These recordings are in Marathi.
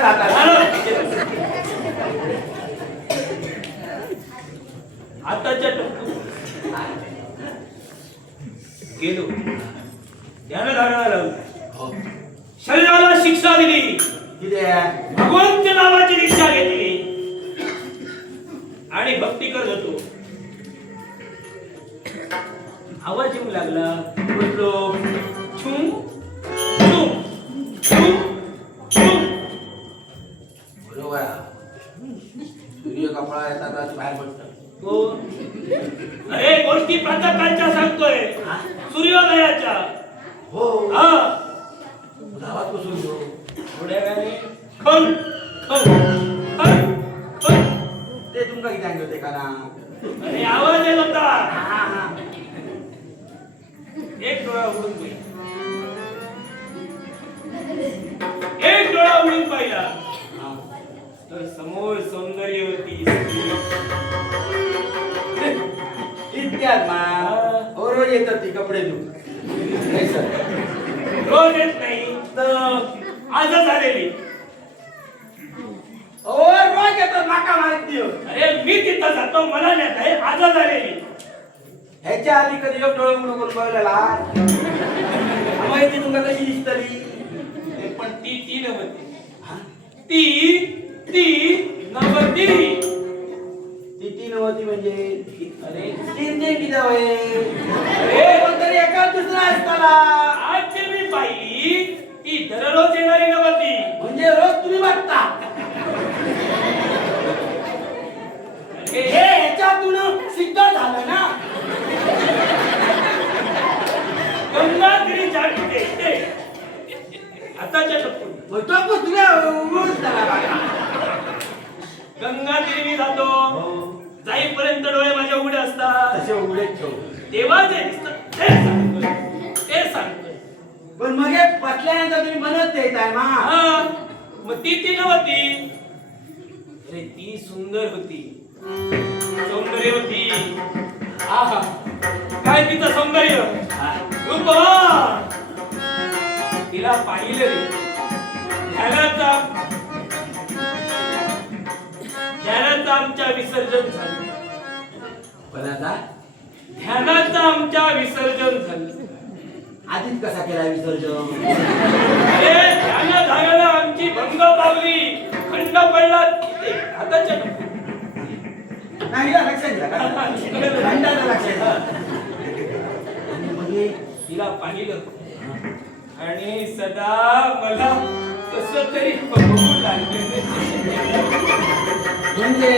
सांग आता. आताच्या गेलो त्यानं धारणा लावली, शरीराला शिक्षा दिली, भगवंत नावाची दीक्षा घेतली आणि भक्ती करत होतो. आवाज येऊ लागला, बोललो छुम छुम छुम छुम. बरोबर. सूर्य कपडा येतात बाहेर पडतात. हो, अरे गोष्टी प्रातःकाळच्या सांगतोय, सूर्योदयाच्या. हो, हा, गावात बसून घेऊ. थोड्या वेळाने खन खन खन खन. ते तुमका किती आणले होते का ना? अरे आवाज येत होता. हा हा. एक डोळा उघडून पाहिला, एक डोळा उघडून पाहिला तर समोर सौंदर्यवती इतक्यात मा हो रोज येतात ती कपडे धुवून. रोज येत नाही तर आजच झालेली. ओ रोज येतात माका माहिती. अरे मी तिथं जातो, मला नेत आहे, आजच झालेली. ह्याच्या आधी कधी एक डोळे उघडून करून पाहिलेला माहिती तुमका कशी दिसतली? पण ती नव्हती, ती नव्हती. ती नव्हती म्हणजे अरे तीन जे किती होय? अरे कोणतरी एका दुसरा असताना आज जे मी पाहिली ती दररोज येणारी नव्हती. म्हणजे रोज तुम्ही बघता. हे ह्याच्यातून सिद्ध झालं ना. गंगागिरी जागते ते आताच्या टप्पून गंगागिरी जातो, जाईपर्यंत डोळे माझे उघडे असतात. तसे उघडे ठेव. तेव्हा जे दिसतं ते सांगतोय. पण मग हे बसल्यानंतर तुम्ही म्हणत देत आहे मा. हा, मग ती नव्हती. अरे ती सुंदर होती, सौंदर्यवती. आहा, काय तिचं सौंदर्य, रूपवान. तिला पाहिलं रे, ध्यानाचं आमच्या विसर्जन झालं. कोणाचा? ध्यानाचं आमच्या विसर्जन झालं. आधीच कसा केला विसर्जन? अरे ध्यान धाराला आमची भंग पावली, खंड पडला. आताच्या नाही लक्षात घ्या खंडाचं लक्षात. तिला पाहिलं आणि सदा मला कसं तरी बघू लागले. म्हणजे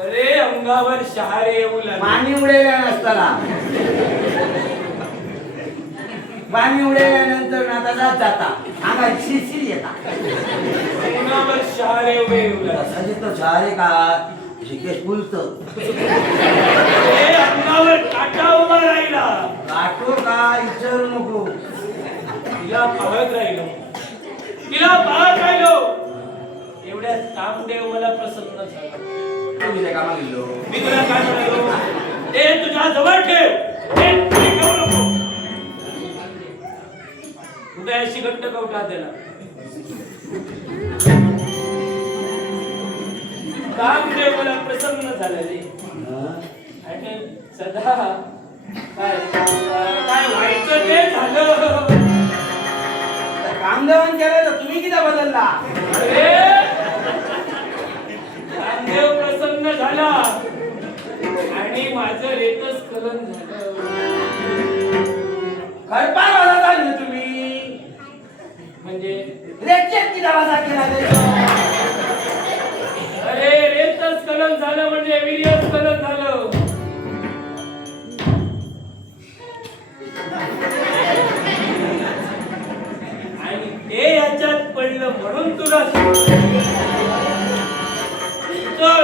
अरे अंगावर शहारे येऊ लागले. पाणी उडेल्या नसताना पाणी उडेल्यानंतर नाता जाता अंगात शिरशिर येता. अंगावर शहारे येऊ लागले. तो झाले का शिकेश बोलतं. अंगावर काटा उभा राहिला. काटो का विचारू नको. तिला पाहत राहिलो. एवढ्यात कामदेव मला प्रसन्न झाला. तुम्ही त्या कामाला गेलो. मी तुला काय म्हणालो, ते तुझ्या जवळ ठेव, ते ठेवू नको. हृदयाशी घट्ट कवटा दिला. कामदेव मला प्रसन्न झाला रे. आणि सदा काय व्हायचं ते झालं. कामदेवान केलं तर तुम्ही किती बदलला? अरे कामदेव प्रसन्न झाला आणि माझं रेतस्खलन झालं. घरपार वाजा झाली तुम्ही. म्हणजे रेचेत किती वाजा केला? अरे रेतस्खलन झालं म्हणजे वीर्यस्खलन झालं. आणि ते याच्यात पडलं म्हणून तुला उत्तर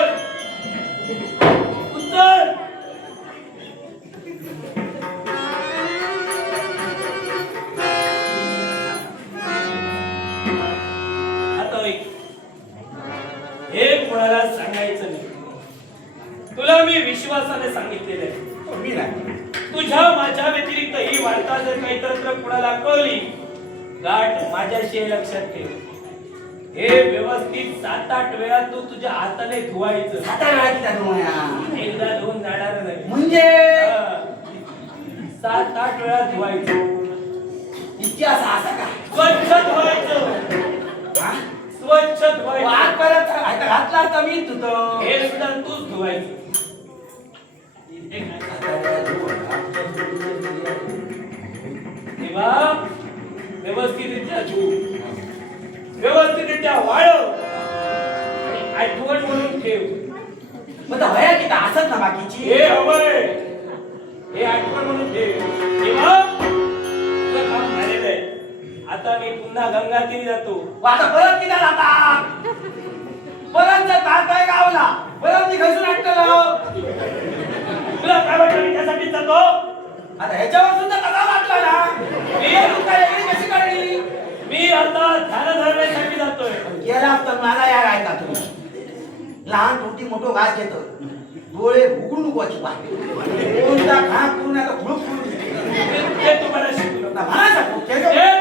आता हे कोणाला सांगायचं नाही. तुला मी विश्वासाने सांगितलेलं आहे. मी नाही. तुझ्या माझ्या व्यतिरिक्त ही वार्ता जर काही इतरत्र कुणाला कळली गाठ माझ्याशी आहे, लक्षात ठेव. हे व्यवस्थित 7-8 वेळा तू तुझ्या हाताने धुवायचं. आता वेळा किती तुम्हाला एकदा धुवून जाणार नाही. म्हणजे 7-8 वेळा धुवायचं. इतिहास असा का स्वच्छ धुवायचं. हा? स्वच्छ धुवायचं. वाद परत आता घातला तर मी तुझं हे सुद्धा तूच धुवायचं. तेव्हा व्यवस्थितरित्या धु, व्यवस्थितरित्या वाळव आणि आठवण म्हणून ठेव. मग वया किती असत ना बाकीची हे हवंय, हे आठवण म्हणून ठेव. तेव्हा तुझं काम झालेलं आहे. आता मी पुन्हा गंगातीरी जातो. आता परत किती जातात परत जातात काय गावला परत मी खैसून ऐकलं तुला काय वाटलं मी त्यासाठी जातो? आता ह्याच्यावर सुद्धा कसा वाटला ना मी काय एवढी कशी काढली मी आता ध्यान धरण्यासाठी जातोय. गेला तर मला या ऐका तुम्ही लहान छोटी मोठो घास घेतो डोळे उघडून नको कोणता घा करून आता खुळूक ते तुम्हाला शिकलो. म्हणा